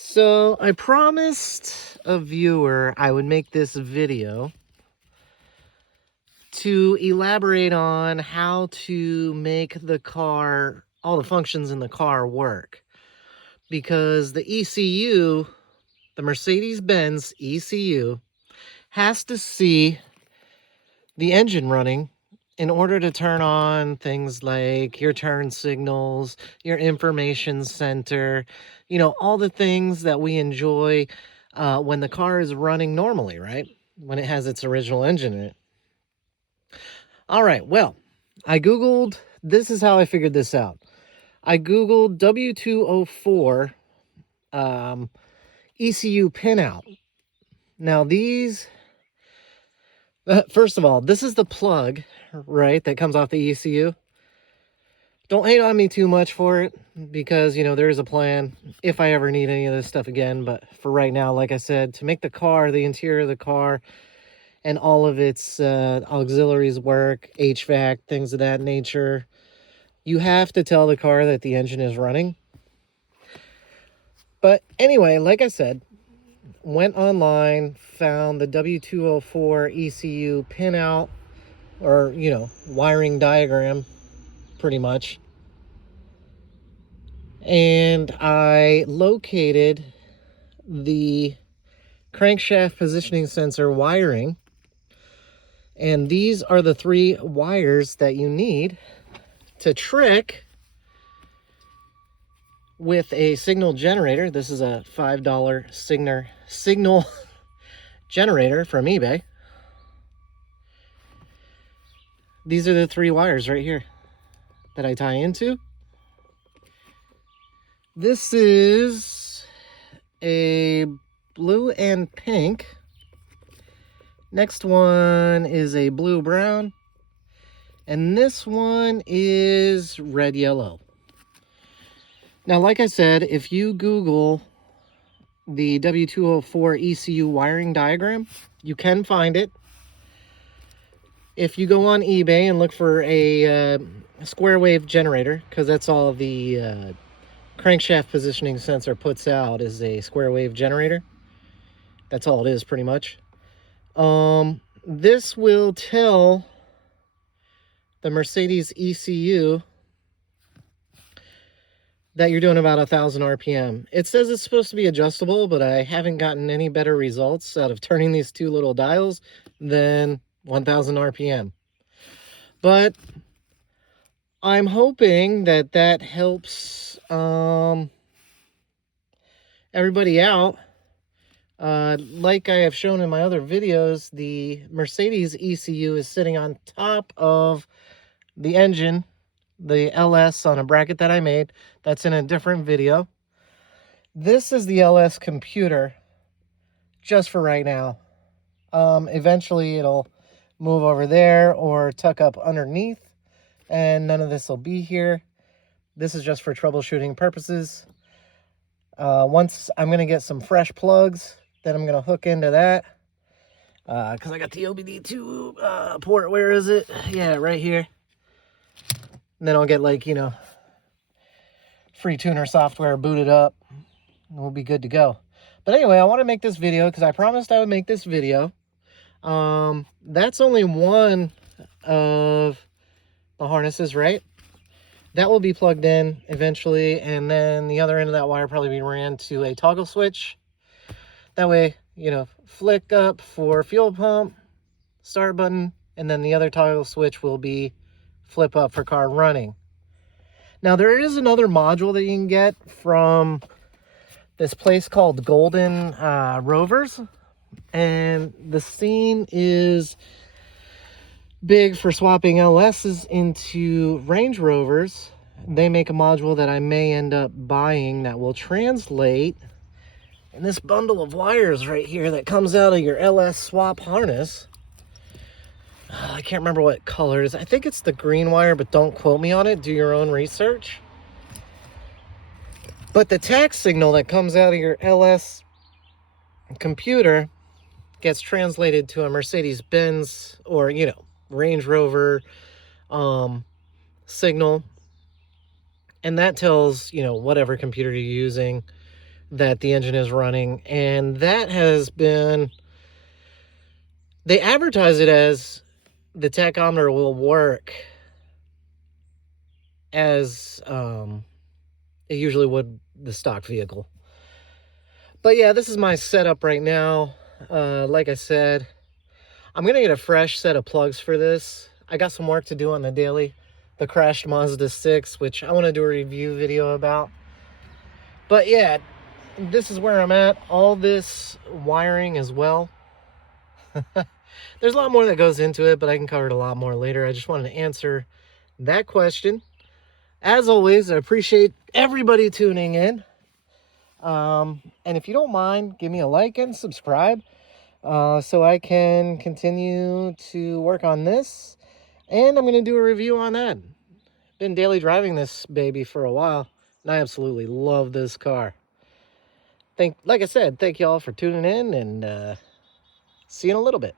So I promised a viewer I would make this video to elaborate on how to make the car, all the functions in the car work. Because the ECU, the Mercedes-Benz ECU, has to see the engine running in order to turn on things like your turn signals, your information center, all the things that we enjoy when the car is running normally, right? When it has its original engine in it. All right, well, I Googled, this is how I figured this out. I Googled W204 ECU pinout. Now these, first of all, this is the plug, right, that comes off the ECU. Don't hate on me too much for it because, there is a plan if I ever need any of this stuff again. But for right now, like I said, to make the car, the interior of the car, and all of its auxiliaries work, HVAC, things of that nature, you have to tell the car that the engine is running. But anyway, like I said, went online, found the W204 ECU pinout, or, wiring diagram, pretty much. And I located the crankshaft positioning sensor wiring. And these are the 3 wires that you need to trick with a signal generator. This is a $5 signal generator from eBay. These are the 3 wires right here that I tie into. This is a blue and pink. Next one is a blue-brown. And this one is red-yellow. Now, like I said, if you Google the W204 ECU wiring diagram, you can find it. If you go on eBay and look for a square wave generator, because that's all the crankshaft positioning sensor puts out, is a square wave generator. That's all it is, pretty much. This will tell the Mercedes ECU that you're doing about 1,000 RPM. It says it's supposed to be adjustable, but I haven't gotten any better results out of turning these 2 little dials than 1,000 RPM. But I'm hoping that that helps everybody out. Like I have shown in my other videos, the Mercedes ECU is sitting on top of the engine, the LS, on a bracket that I made. That's in a different video. This is the LS computer, just for right now. Eventually it'll move over there or tuck up underneath, and none of this will be here. This is just for troubleshooting purposes. Once I'm going to get some fresh plugs, then I'm going to hook into that. Because I got the OBD2 port. Where is it? Yeah, right here. And then I'll get, free tuner software booted up. And we'll be good to go. But anyway, I want to make this video because I promised I would make this video. That's only one of the harnesses, right? That will be plugged in eventually, and then the other end of that wire probably be ran to a toggle switch. That way, flick up for fuel pump, start button, and then the other toggle switch will be flip up for car running. Now, there is another module that you can get from this place called Golden Rovers, and the scene is big for swapping LSs into Range Rovers. They make a module that I may end up buying that will translate in this bundle of wires right here that comes out of your LS swap harness. I can't remember what color it is. I think it's the green wire, but don't quote me on it. Do your own research. But the tax signal that comes out of your LS computer gets translated to a Mercedes-Benz or, Range Rover signal, and that tells whatever computer you're using that the engine is running, and that has been, they advertise it as the tachometer will work as it usually would the stock vehicle. But yeah, this is my setup right now. Like I said, I'm gonna get a fresh set of plugs for this. I got some work to do on the daily, the crashed Mazda 6, which I want to do a review video about. But yeah, this is where I'm at. All this wiring as well. There's a lot more that goes into it, but I can cover it a lot more later. I just wanted to answer that question. As always, I appreciate everybody tuning in. And if you don't mind, give me a like and subscribe so I can continue to work on this. And I'm going to do a review on that. Been daily driving this baby for a while, and I absolutely love this car. Like I said, thank you all for tuning in, and see you in a little bit.